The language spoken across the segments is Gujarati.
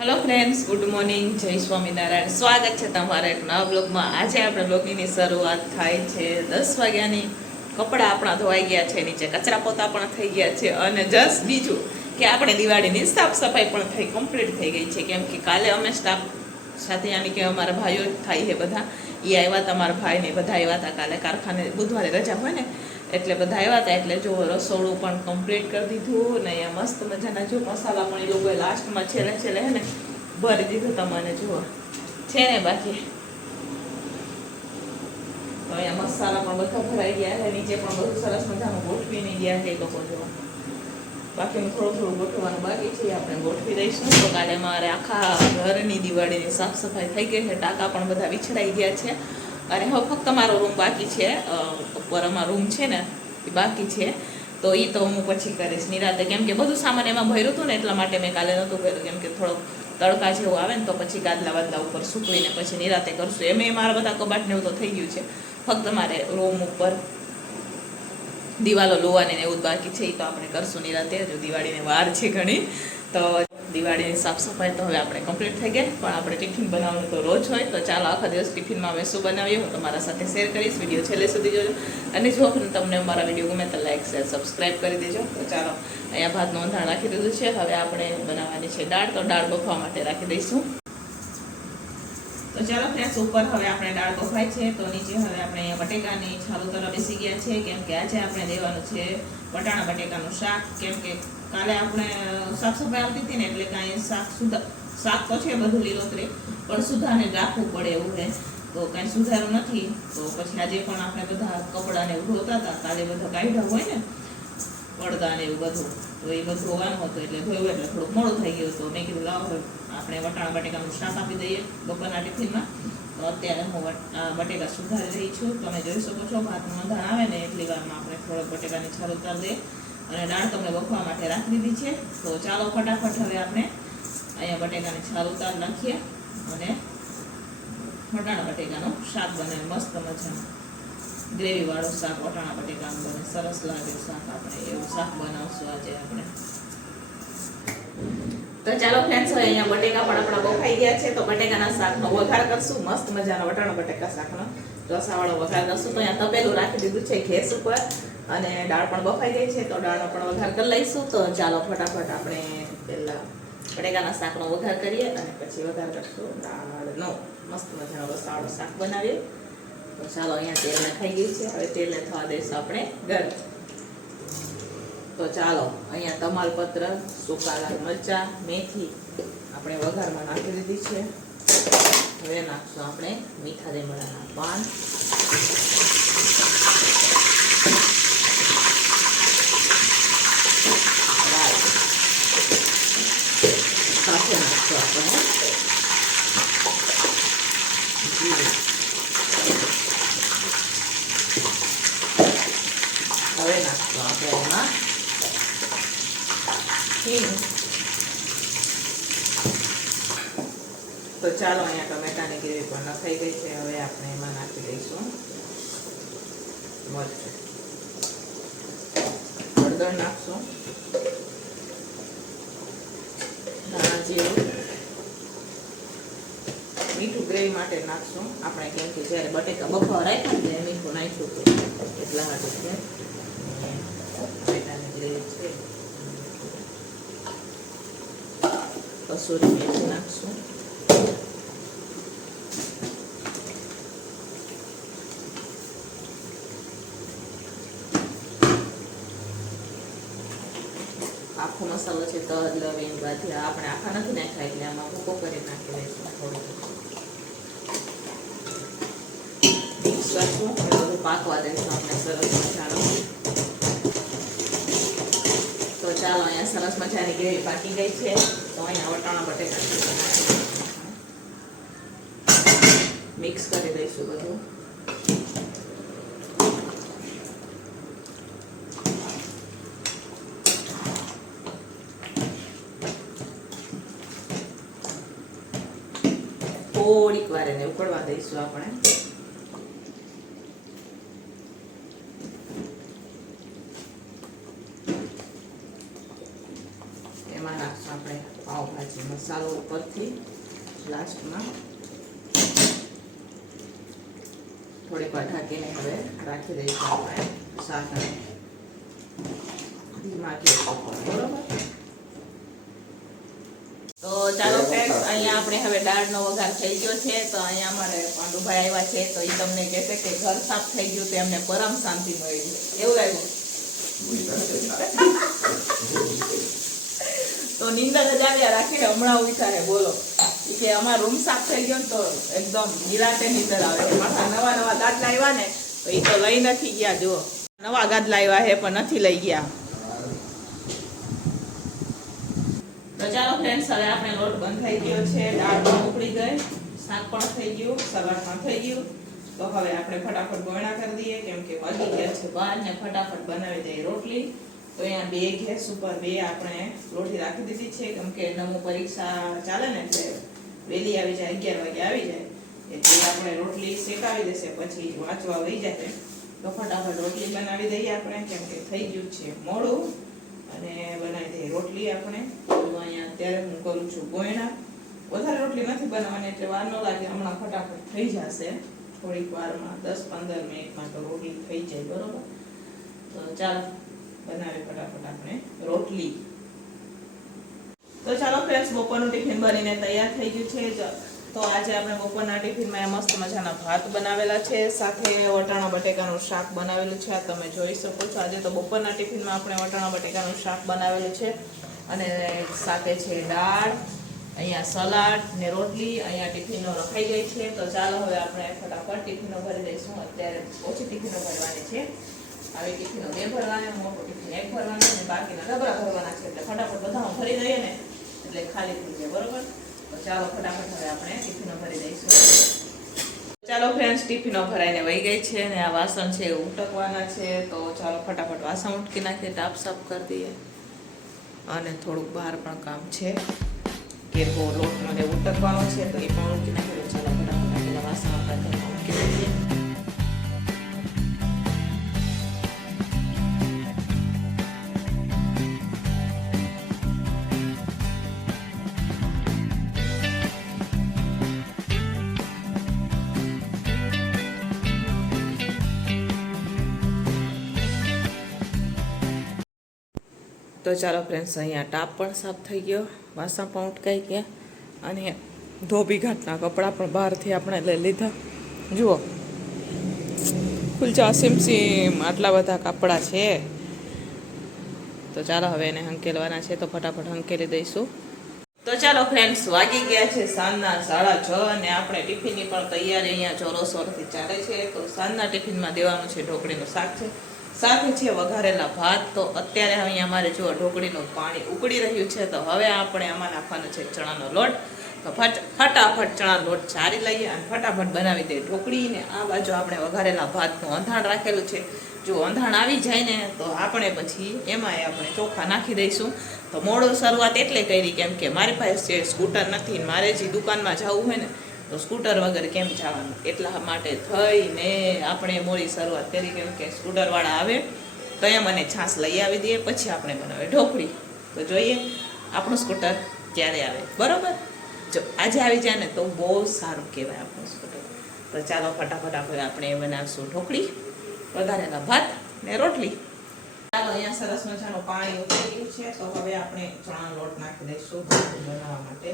હેલો ફ્રેન્ડ્સ ગુડ મોર્નિંગ જય સ્વામિનારાયણ સ્વાગત છે તમારા એક નવા બ્લોગમાં આજે આપણે બ્લોગની શરૂઆત થાય છે દસ વાગ્યાની કપડાં આપણા ધોવાઈ ગયા છે, નીચે કચરા પોતા પણ થઈ ગયા છે અને જસ્ટ બીજું કે આપણે દિવાળીની સાફ સફાઈ પણ થઈ કમ્પ્લીટ થઈ ગઈ છે. કેમ કે કાલે અમે સ્ટાફ સાથે યાની કે અમારા ભાઈઓ થાય છે બધા. એ આવ્યા હતા અમારા ભાઈને બધા આવ્યા હતા કાલે કારખાને બુધવારે રજા હોય ને. એટલે બધા આવ્યા હતા, એટલે જો રસોડું પણ કમ્પ્લીટ કરી દીધું ને અહીંયા મસ્ત મજાના જો મસાલા પણ એ લોકોએ લાસ્ટમાં છેલ્લે છેલ્લે હે ને ભરી દીધું તમને જુઓ. છે ને બાકી? તો અહીંયા મસાલા પણ બધા ભરાઈ ગયા છે, નીચે પણ બધું સરસ મજાનું ગોઠવીને ગયા છે એ લોકો જોવા બાકી થોડું થોડું ગોઠવવાનું બાકી છે, આપણે ગોઠવી દઈશું. તો કાલે મારે આખા ઘરની દિવાળીની સાફ સફાઈ થઈ ગઈ છે, ટાંકા પણ બધા વિછડાઈ ગયા છે. અને હવે ફક્ત મારો રૂમ બાકી છે. ઉપર અમારો રૂમ છે ને, એ બાકી છે. તો એ તો હું પછી કરીશ. નિરાતે કેમ કે બધું સામાન એમાં ભર્યું હતું ને, એટલા માટે મેં કાલે નહોતું કર્યું. કેમ કે થોડોક તડકા જેવું આવે ને, તો પછી ગાદલા વાદલા ઉપર સૂકવીને પછી નિરાતે કરશું. એમ મારા બધા કબાટ ને એવું તો થઈ ગયું છે. ફક્ત મારે રૂમ ઉપર દિવાલો લોવાની એવું બાકી છે. એ તો આપણે કરશું નિરાતે. હજુ દિવાળીની વાર છે ઘણી, તો દિવાળીની સાફ સફાઈ તો હવે આપણે કમ્પ્લીટ થઈ ગઈ. પણ આપણે ટિફિન બનાવવાનું તો રોજ હોય, તો ચાલો આખા દિવસ ટિફિનમાં અમે શું બનાવીએ હું તમારા સાથે શેર કરીશ. વીડિયો છેલ્લે સુધી જોજો. અને જો તમને મારા વીડિયો ગમે તો લાઈક શેર સબસ્ક્રાઈબ કરી દેજો. તો ચાલો, અહીંયા ભાત નોંધાણ રાખી દીધું છે. હવે આપણે બનાવવાની છે દાળ. તો દાળ બફવા માટે રાખી દઈશું. તો ચાલો ફ્રેન્ડ્સ ઉપર હવે આપણે દાળ બફાય છે. તો નીચે હવે આપણે અહીંયા બટેકાની છાલ ઉતારવા બેસી ગયા છે. કેમ કે આજે આપણે દેવાનું છે વટાણા બટેકાનું શાક. કેમ કે કાલે આપણે સાફ સફાઈ આવતી હતી ને એટલે કાંઈ શાક સુધા શાક તો છે બધું લીલોતરે, પણ સુધાને રાખવું પડે એવું છે તો કાંઈ સુધારું નથી. તો પછી આજે પણ આપણે બધા કપડાને એવું ધોતા હતા. કાલે બધા કાઢ્યા હોય ને, પડદા ને એવું બધું. તો એ બધું ધોવાનું હતું એટલે ધોયું એટલે થોડુંક મોડું થઈ ગયું તો મેં કીધું, લાવો આપણે વટાણા બટેકાનું શાક આપી દઈએ બપોરના ટિફિનમાં. તો અત્યારે હું બટેકા સુધારી રહી છું. તમે જોઈ શકો છો ભાતમાં મંધાણ આવે ને, એટલી વારમાં આપણે થોડોક બટેકાની છાલ ઉતારી દઈએ. અને દાળ તમને બફવા માટે રાખી દીધી છે. તો ચાલો ફટાફટ હવે આપણે અહીંયા બટેકાને છાલ ઉતાર નાખીએ અને વટાણા બટેકાનો શાક બને, મસ્ત મજાનું. ગ્રેવી વાળું શાક વટાણા બટેકાનું બને, સરસ લાગે શાક આપણે, એવું શાક બનાવશું આજે આપણે. તો ચાલો ફ્રેન્ડ્સ હવે અહીંયા બટેકા પણ આપણા બફાઈ ગયા છે. તો બટેકાના શાકનો વઘાર કરશું, મસ્ત મજાનો વટાણા બટેકા શાકનો. રસાવાળો વઘાર કરશું. તો અહીંયા તપેલું રાખી દીધું છે ગેસ ઉપર. અને દાળ પણ બફાઈ ગઈ છે, તો દાળનો પણ વઘાર કરી લઈશું. તો ચાલો ફટાફટ આપણે પહેલાં બટેકાના શાકનો વઘાર કરીએ અને પછી વઘાર કરશું દાળનો. મસ્ત મજાનો રસાળો શાક બનાવીએ તો ચાલો અહીંયા તેલ નખાઈ ગયું છે. હવે તેલને થવા દઈશું આપણે ગરમ તો ચાલો, અહીંયા તમાલપત્ર સૂકા લાલ મરચાં, મેથી આપણે વઘારમાં નાખી દીધી છે. હવે નાખશું આપણે મીઠા લીમડાના પાન રાઈ. સાથે નાખશું આપણે જીરું હવે નાખશું આપણે એમાં હિંગ તો ચાલો, અહીંયા ટમેટાની ગ્રેવી પણ નખાઈ ગઈ છે. હવે આપણે એમાં નાખી દઈશું. મરચું હળદર નાખશું. ધાણા, જીરું. મીઠું ગ્રેવી માટે નાખશું. આપણે કેમ કે જ્યારે બટેકા બફાવા રાખ્યા ને મીઠું નાખ્યું એટલા માટે છે. બટેટાની ગ્રેવી છે. કસૂરી મેથી નાખશું. આખો મસાલો છે તજ લવિંગ બધી આપણે આખા નથી નાખ્યા એટલે આમાં ભૂકો કરી નાખી દઈશું થોડું. કરશું બધું પાકવા દઈશું આપણે સરસ મસાલો તો ચાલો અહીંયા સરસ મજાની ગ્રેવી પાકી ગઈ છે. તો અહીંયા વટાણા બટેકા મિક્સ કરી દઈશું બધું. થોડીક એને ઉકળવા દઈશું આપણે. એમાં નાખશું આપણે પાવભાજી, મસાલો ઉપરથી લાસ્ટમાં. થોડીક વાર ઢાંકીને હવે રાખી દઈશું આપણે શાક ધીમા ગેસ બરોબર? ફ્રેન્ડ્સ અહીંયા આપણે હવે દાળનો વઘાર થઈ ગયો છે, તો અહીંયા અમારે પાંડુભાઈ આવ્યા છે, તો એ તમને કહેશે કે ઘર સાફ થઈ ગયું તો એમને પરમ શાંતિ મળી એવું લાગ્યું. તો નિંદર જ રાખીને હમણાં વિચારે બોલો. કે અમારો રૂમ સાફ થઈ ગયો ને તો એકદમ નિરાતે નિંદર આવે. પાછા નવા નવા ગાદલા આવ્યા ને, તો એ તો લઈ નથી ગયા, જુઓ. નવા ગાદલા આવ્યા હે, પણ નથી લઈ ગયા. તો ચાલો ફ્રેન્ડ્સ હવે આપણે લોટ બંધ થઈ ગયો છે, દાળ પણ ઉકળી ગઈ, શાક પણ થઈ ગયું, સલાડ પણ થઈ ગયું. તો હવે આપણે ફટાફટ ગોળણા કરી દઈએ, કેમ કે વાગી ગયા છે બાર ને ફટાફટ બનાવી દઈએ રોટલી. તો અહીંયા બે ગેસ ઉપર બે આપણે રોટલી રાખી દીધી છે, કેમ કે નવું પરીક્ષા ચાલે ને એટલે વહેલી આવી જાય, અગિયાર વાગે આવી જાય. એટલે આપણે રોટલી શેકાવી દેશે, પછી વાંચવા વહી જાય. તો ફટાફટ રોટલી બનાવી દઈએ આપણે, કેમ કે થઈ ગયું છે મોડું. અને બનાવી દઈએ રોટલી આપણે. અહીંયા અત્યારે હું કરું છું ગોયણા. વધારે રોટલી નથી બનાવવાની, એટલે વાર ન લાગે, હમણાં ફટાફટ થઈ જશે. થોડીક વારમાં, દસ પંદર મિનિટમાં તો રોટલી થઈ જાય, બરોબર? તો ચાલો બનાવી ફટાફટ આપણે રોટલી. તો ચાલો, ફ્રેન્ડ્સ, બપોરનું ટિફિન બનીને તૈયાર થઈ ગયું છે. તો આજે આપણે બપોરના ટિફિનમાં મસ્ત મજાના ભાત બનાવેલા છે. સાથે વટાણા બટેકાનું શાક બનાવેલું છે. આ તમે જોઈ શકો છો. આજે તો બપોરના ટિફિનમાં આપણે વટાણા બટેકાનું શાક બનાવેલું છે. અને સાથે છે દાળ, અહીંયા સલાડ ને રોટલી, અહીંયા ટિફિનો રખાઈ ગઈ છે. તો ચાલો હવે આપણે ફટાફટ ટિફિનો ભરી દઈશું અત્યારે ઓછી ટિફિનો ભરવાની છે. આવી ટિફિનો બે ભરવાના, મોટો ટિફિન એક ભરવાનો અને બાકીના ડબરા ભરવાના છે. એટલે ફટાફટ બધા ભરી દઈએ ને. એટલે ખાલી થઈ જાય, બરોબર? ચાલો ફટાફટ હવે આપણે ટિફિનો ભરી દઈશું. ચાલો ફ્રેન્ડ્સ ટિફિનો ભરાઈને વહી ગઈ છે અને આ વાસણ છે ઉટકવાના છે. તો ચાલો ફટાફટ વાસણ ઉટકી નાખીએ, ટાપ સાફ કરી દઈએ. અને થોડુંક બહાર પણ કામ છે. કે બહુ લોટ મને ઉટકવાનો છે, તો એ પણ ઉટકી નાખીએ. ચાલો ફટાફટ વાસણ આપણે ઉટકી દઈએ તો ચાલો ફ્રેન્ડ્સ અહીંયા ટાપ પણ સાફ થઈ ગયો, વાસણ પણ ઉટકાઈ ગયા અને ધોબી ઘાટના કપડાં પણ બહારથી આપણે લઈ લીધા. જુઓ ખુલચા સીમ સીમ આટલા બધા કપડાં છે. તો ચાલો હવે એને હંકેલવાના છે, તો ફટાફટ હંકેલી દઈશું. તો ચાલો ફ્રેન્ડ્સ વાગી ગયા છે સાંજના સાડા છ અને આપણે ટિફિનની પણ તૈયારી અહીંયા ચોરોસોરથી ચાલે છે. તો સાંજના ટિફિનમાં દેવાનું છે ઢોકળીનું શાક છે. સાથે છે વઘારેલા ભાત. તો અત્યારે અહીંયા અમારે જો ઢોકળીનું પાણી ઉકળી રહ્યું છે. તો હવે આપણે આમાં નાખવાનો છે ચણાનો લોટ. તો ફટ, ફટાફટ ચણા લોટ ચારી લઈએ અને ફટાફટ બનાવી દઈએ ઢોકળીને. આ બાજુ આપણે વઘારેલા ભાતનું અંધાણ રાખેલું છે. જો અંધાણ આવી જાય ને, તો આપણે પછી એમાંય આપણે ચોખા નાખી દઈશું. તો મોડો શરૂઆત એટલે કરી, કેમ કે મારી પાસે જે સ્કૂટર નથી મારે જે દુકાનમાં જવું હોય ને તો સ્કૂટર વગર કેમ જવાનું? એટલા માટે થઈને આપણે મોડી શરૂઆત કરી કેમ કે સ્કૂટરવાળા આવે, તો એ મને છાશ લઈ આવી દઈએ પછી આપણે બનાવીએ ઢોકળી. તો જોઈએ, આપણું સ્કૂટર ક્યારે આવે? બરોબર? જો, આજે આવી જાય ને તો બહુ સારું કહેવાય આપણું સ્કૂટર. તો ચાલો ફટાફટ આપણે આપણે બનાવશું ઢોકળી વઘારેલા ભાત ને રોટલી. ચાલો, અહીંયા સરસ મજાનું પાણી ઉતરી ગયું છે, તો હવે આપણે ચણાનો લોટ નાખી દઈશું બનાવવા માટે.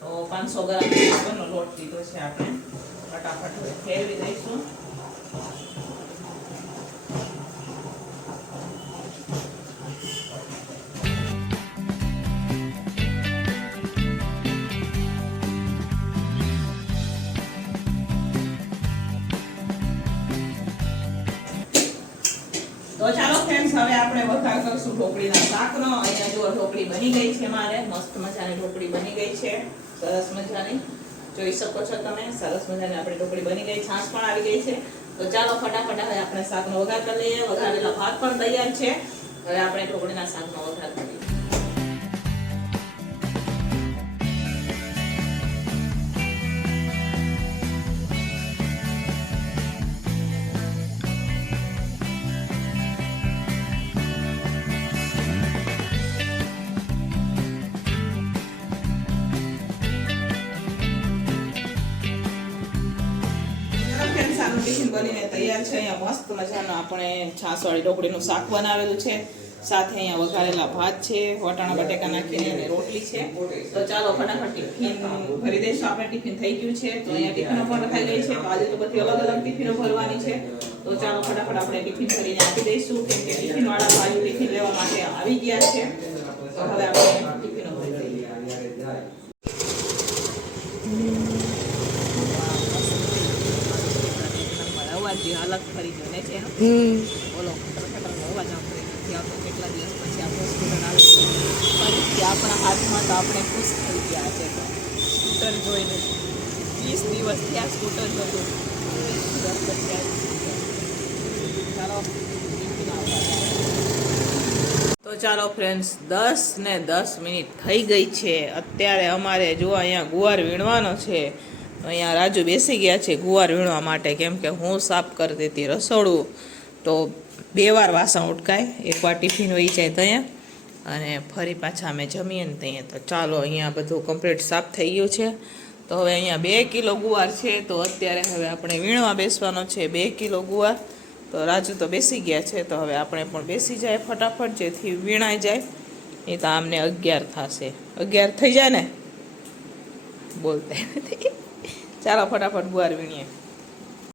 તો પાંચસો ગ્રામ ચોખાનો લોટ લીધો છે આપણે. ફટાફટ ફેરવી દઈશું. તો ચાલો ફ્રેન્ડ્સ હવે આપણે વઘાર કરશું ઢોકળીના શાકનો. અહીંયા જુઓ ઢોકળી બની ગઈ છે મારે. મસ્ત મજાની ઢોકળી બની ગઈ છે. સરસ મજાની. જોઈ શકો છો તમે, સરસ મજાની આપણી ઢોકળી બની ગઈ, છાશ પણ આવી ગઈ છે. તો ચાલો ફટાફટ હવે આપણે શાકનો વઘાર કરી લઈએ. વઘારેલા ભાત પણ તૈયાર છે. હવે આપણે ઢોકળીના શાકનો વઘાર કરીએ. તૈયાર છે. અહીંયા મસ્ત મજાનો આપણે છાસવાળી ઢોકળીનું શાક બનાવેલું છે. સાથે અહીંયા વઘારેલા ભાત છે, વટાણા બટેકા નાખીને અને રોટલી છે. તો ચાલો ફટાફટ ટિફિન ભરી દઈશું. આપણે ટિફિન થઈ ગયું છે, તો અહીંયા ટિફિનો પણ રખાઈ ગઈ છે. આજે તો બધી અલગ અલગ ટિફિનો ભરવાની છે. તો ચાલો ફટાફટ આપણે ટિફિન ભરીને આપી દઈશું. કેમ કે ટિફિન ભાઈ ટિફિન લેવા માટે આવી ગયા છે. તો હવે આપણે ટિફિનો ભરી દઈએ અવાજ અલગ ફરી ગયો છે બોલો કેટલા દિવસ પછી આપણું સ્કૂટર આવી આપણા હાથમાં તો આપણે ખુશ થઈ ગયા છે તો સ્કૂટર જોઈને વીસ દિવસ થયા સ્કૂટર જોતું. ચાલો. તો ચાલો ફ્રેન્ડ્સ દસ ને દસ મિનિટ થઈ ગઈ છે અત્યારે અમારે જો અહીંયા ગુવાર વીણવાનો છે અહીંયા રાજુ બેસી ગયા છે ગુવાર વીણવા માટે કેમ કે હું સાફ કરી દેતી રસોડું. તો બે વાર વાસણ ઉટકાય એકવાર ટિફિન વહી જાય ત્યાં. અને ફરી પાછા અમે જમીએ ને ત્યાં. તો ચાલો અહીંયા બધું કમ્પ્લીટ સાફ થઈ ગયું છે. તો હવે અહીંયા બે કિલો ગુવાર છે, તો અત્યારે હવે આપણે વીણવા બેસવાનો છે બે કિલો ગુવાર. તો રાજુ તો બેસી ગયા છે, તો હવે આપણે પણ બેસી જાય ફટાફટ, જેથી વીણાઈ જાય. એ તો આમને અગિયાર થશે. અગિયાર થઈ જાય ને? બોલતા નથી. ચાલો ફટાફટ ગુવાર વીણીએ.